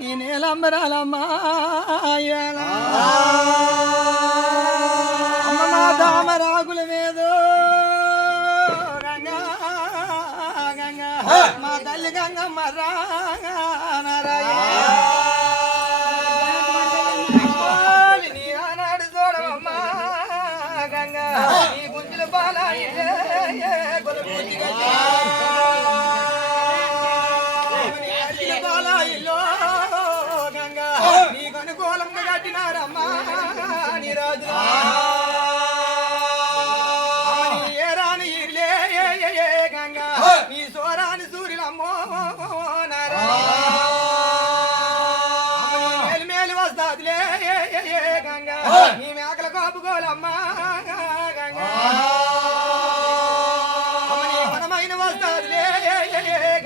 ఈ నేలంబరాలమ్మా అమ్మ మా తామరాకుల మీద. గంగా గంగా మా తల్లి గంగమ్మ రానారాయణ అనుకూలంగా కట్టినారమ్మా నీ రాజు ఏ రాని ఇర్లే గంగా. నీ సోరాని సూర్యులమ్మో మేలు మేలు వస్తాదిలే గంగా. నీ మేకల కాపుకోలమ్మా గంగా. నీ వస్తాదిలే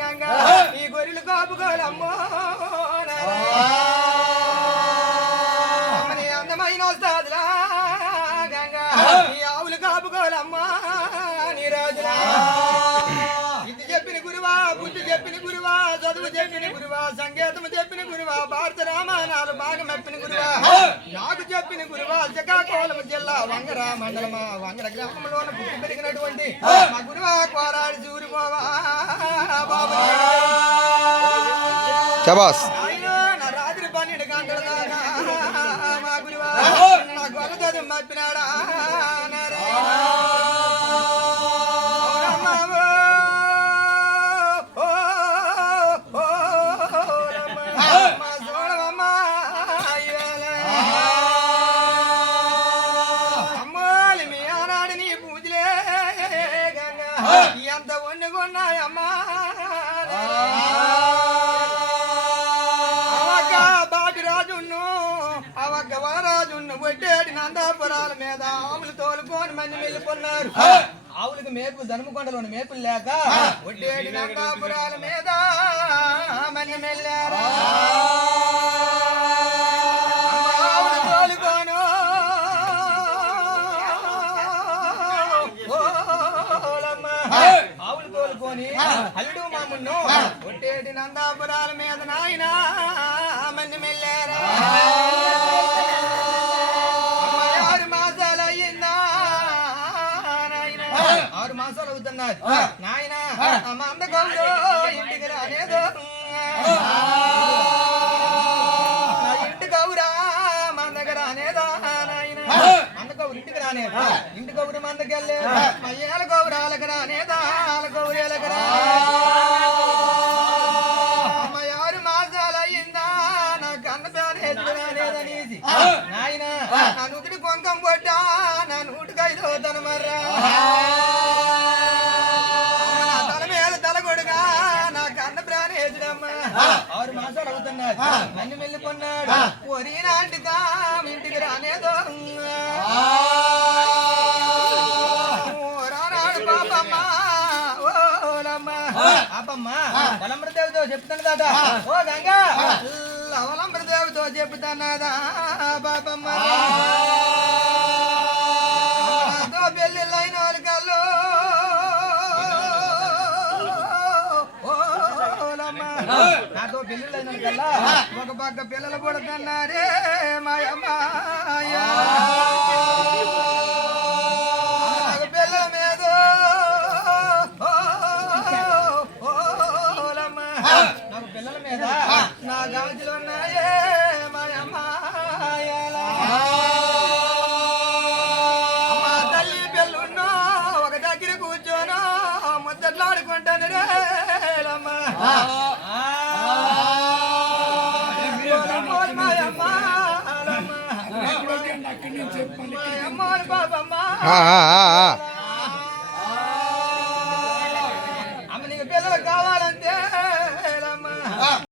గంగా. నీ గొర్రెలు కాపుకోలమ్మో చెప్పిన గురువా సంగీతం చెప్పిన గురువా భారత రామాయణాలు బాగా మెప్పిన గురువా. నాకు చెప్పిన గురువా శ్రీకాకుళం జిల్లా వంగర మండలమా వంగర గ్రామంలోన పుట్టి పెరిగినటువంటి మా గురువా కోరాడి చూరిపోవా బాబు. నా రాత్రి పన్నెండు గంటల దాకా మా గురువా నా గొల్ల చదువు మప్పినాడా ఒట్టేటి నందాపురాల మీద ఆవులు తోలుకొని మంది వెళ్ళిపోన్నారు ఆవులకు మేపు ధనుమకొండలోని మేపులు లేక ఒట్టేటి నందాపురాల మీద మంది తోలుకొని. అల్లుడు మామును ఒట్టేటి నందాపురాల మీద నాయన మంది మెల్లారా. నాయన అమ్మ అందగోళ్ళు ఇంటికి గౌరు ఇంటికి రానేదా. ఇంటి గౌరు మందకి వెళ్ళే అయ్యాల గౌరాలకు రానేదా ఆల గౌరేలకు రా. అమ్మ ఆరు మాసాలు అయ్యిందా? నా కన్న పేరు ఎదురానేదనేసి నాయన నా నుదుటి కొంకం కొట్టా నా నూటికి ఐదో తనమర్రా ఆరు మాసాలు అవుతున్నాడు నన్ను వెళ్ళిపోన్నాడు ఒరి నాటిదా ఇంటికి రానేదో రానాడు పాపమ్మ. ఓలమ్మ వలంబరదేవితో చెప్తాను కదా ఓ గంగా. వలంబరదేవితో చెప్తానదా పాపమ్మ. నాతో పెళ్ళిళ్ళైన కల్లా ఒక పక్క పిల్లలు పుడుతున్నారే. నాకు పిల్లల మీద. నాకు పిల్లల మీద నా గాజులు ఉన్నాయే మాయమ్మాయలా అమ్మా తల్లి పిల్లున్నో ఒక దగ్గర కూర్చోను ముద్దట్లాడుకుంటాను రేలమ్మ. 啊啊啊！